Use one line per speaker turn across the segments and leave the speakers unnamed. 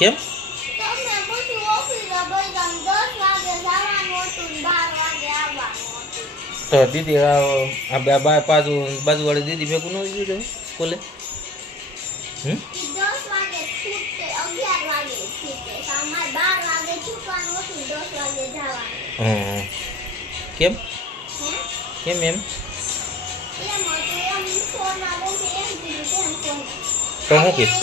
કેમ?
પછી
તો દીદી આ બે બા- બા બાજુ બાજુવાળી દીદી ભેગું ન દીધું સ્કૂલે? હમ. કેમ? કેમ એમ? તો હું કીધું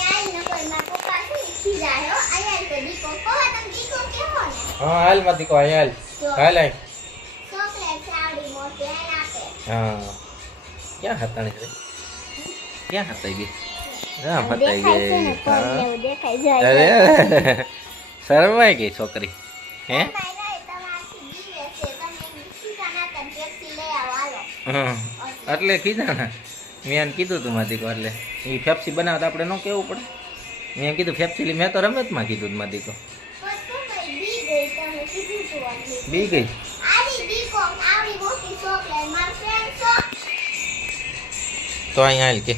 હો હાલમાં દીકો
હાલ હાલ. હાલ હા. ક્યાં હતા ને ક્યાં હતા ગઈ? હા હતાઈ
દેખાય છે ને
ગઈ અરે શરમાઈ ગઈ છોકરી. હે. એટલે કીધા ને મેં કીધું તું મારી દીકો એટલે. એ ફેપ્સી બનાવતા આપણે ન કેવું પડે. મેં એમ કીધું ફેપ્સી મેં તો રમતમાં કીધું તું મારી દીકો બી ગઈ. તો અહીંયા હાલ કે.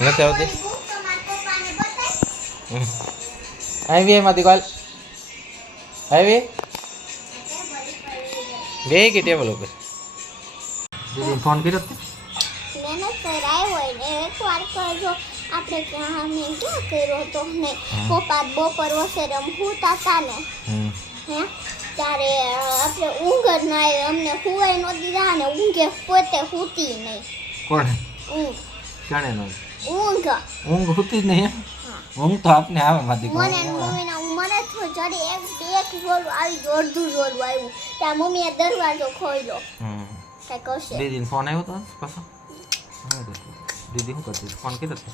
નથી આવતી? હમ. આવી એમાં દીકો હાલ. આવી બે કે ટેબલ ઉપર? દીદી ફોન કર્યો તો?
મહેનત કરાય હોય ને એકવાર કરજો આપણે ક્યાં મેં ક્યાં કર્યો હતો? ને પપ્પા બપોર વસે રમવું તાતા ને હે? ત્યારે આપણે ઊંઘ ના આવી અમને હુવાય ન દીધા ને ઊંઘે પોતે હુતી નહીં.
કોણ?
ઊંઘ.
કોણે નો.
ઊંઘ.
ઊંઘ જ નહીં ઊંઘ તો આપને આવે માથી
મને ને મમ્મીના મને તો જડે એક એક જોડું આવી અડધું જોડું આવ્યું. ત્યાં મમ્મીએ દરવાજો ખોલ્યો. કઈ કરશે
દીદીને ફોન આવ્યો તો પાછો? દીદી શું કરતી ફોન કર્યો તો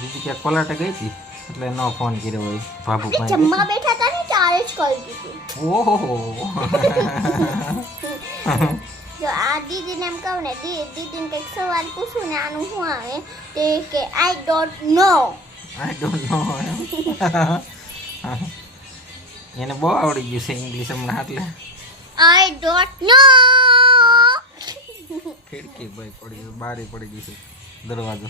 દીદી ક્યાંક કોલાટે ગઈ હતી? એટલે ન ફોન કર્યો હોય.
આપણે જમવા બેઠા હતા ને ત્યારે જ કોલ દીધું.
ઓહો.
જો આ દીદીને એમ કહું ને દીદીને કંઈક સવાલ પૂછું ને આનું શું આવે? તે કે I don't know
I don't know એને બહુ આવડી ગયું છે ઇંગ્લિશ હમણાં એટલે.
આઈ ડોન્ટ નો
ખિડકી ભાઈ પડી બારી પડી ગઈ છે. દરવાજો.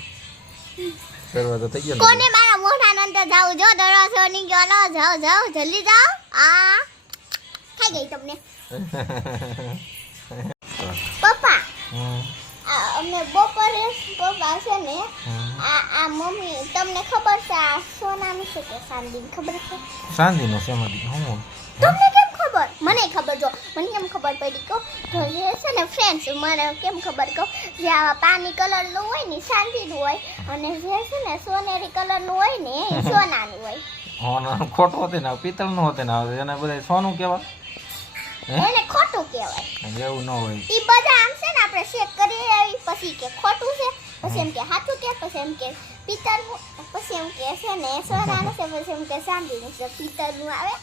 દરવાજો થઈ ગયો
કોને મારા મોઢા અંદર જાવ? જો દરવાજો ની ગયો લો જાઓ જાવ જલ્દી જાવ આ થઈ ગઈ તમને. પપ્પા અમે બપોરે પપ્પા છે ને આ આ મમ્મી તમને ખબર છે આ સોનાનું છે કે ચાંદીનું ખબર છે?
શાંતિનો છે એમાંથી હું
તમને ખબર? મને ખબર જો મને કેમ ખબર પડી કહું? તો જે છે ને ફ્રેન્ડ્સ મને કેમ ખબર કહું? જે આવા પાણી કલરનું હોય ને શાંતિનું હોય. અને જે છે ને સોનેરી કલરનું હોય ને એ સોનાનું હોય.
હોન ખોટું હતું ને પિત્તળનું હતું ને એને બધા સોનું કહેવાય?
એને ખોટું કહેવાય.
એવું ન હોય.
એ બધા આમ છે ને આપણે ચેક કરીએ પછી કે ખોટું છે પછી એમ કે સાચું કે પછી એમ કે પિત્તળનું પછી એમ કે છે ને સોનાનું છે પછી એમ કે ચાંદીનું છે પિત્તળનું આવે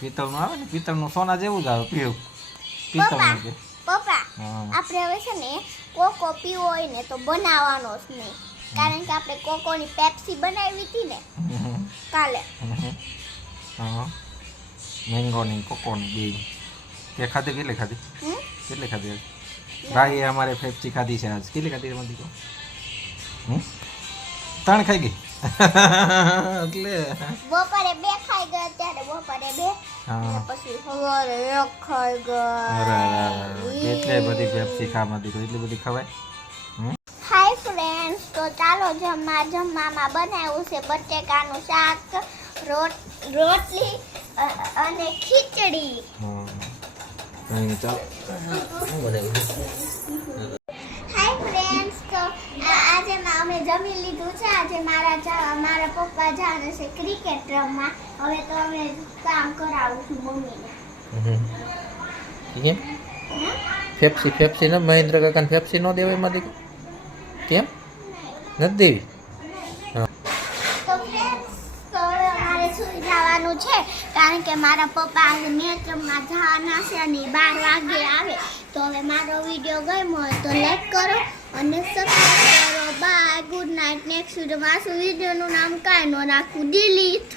પિત્તળનું આવે ને પિત્તળનું સોના જેવું જ આવે
પીવું
પિત્તળનું કે
પપ્પા આપણે હવે છે ને કોકો પીવો હોય ને તો બનાવવાનો જ નહીં કારણ કે આપણે કોકોની પેપ્સી બનાવી હતી ને કાલે
મેંગોની કોકોની બે તે ખાધી કેટલી ખાધી? કેટલી ખાધી આજ ભાઈએ અમારે ફેફચી ખાધી છે આજ કેટલી ખાધી કહો હમ ત્રણ ખાઈ ગઈ? એટલે.
બપોરે બે ખાઈ ગયા ત્યારે બપોરે બે. પછી સવારે એક ખાઈ
અરે અરે, અરે,
ગયા
કેટલે બધી પેપ્સી ખામાંથી કહો એટલી બધી ખવાય?
હાય ફ્રેન્ડ્સ તો ચાલો જમવા જમવામાં બનાવ્યું છે બટેકાનું શાક રોટલી અને ખીચડી. હાય ફ્રેન્ડ્સ જમી લીધું છે. આજે મારા મારા પપ્પા જાણે છે ક્રિકેટ રમવા. હવે તો અમે કામ કરાવું છું મમ્મીને.
કેમ? ફેપ્સી ફેપ્સી ન મહેન્દ્ર કાકાને ફેપ્સી ન દેવાય એમાંથી કેમ? નથી દેવી?
જવાનું છે. કારણ કે મારા પપ્પા આજે રમવા જવાના છે અને બાર વાગે આવે. તો હવે મારો વીડિયો ગમ્યો હોય તો લાઈક કરો અને સબસ્ક્રાઈબ વિડીયોમાં શું વિડીયોનું નામ કાંઈ ન રાખવું ડિલીટ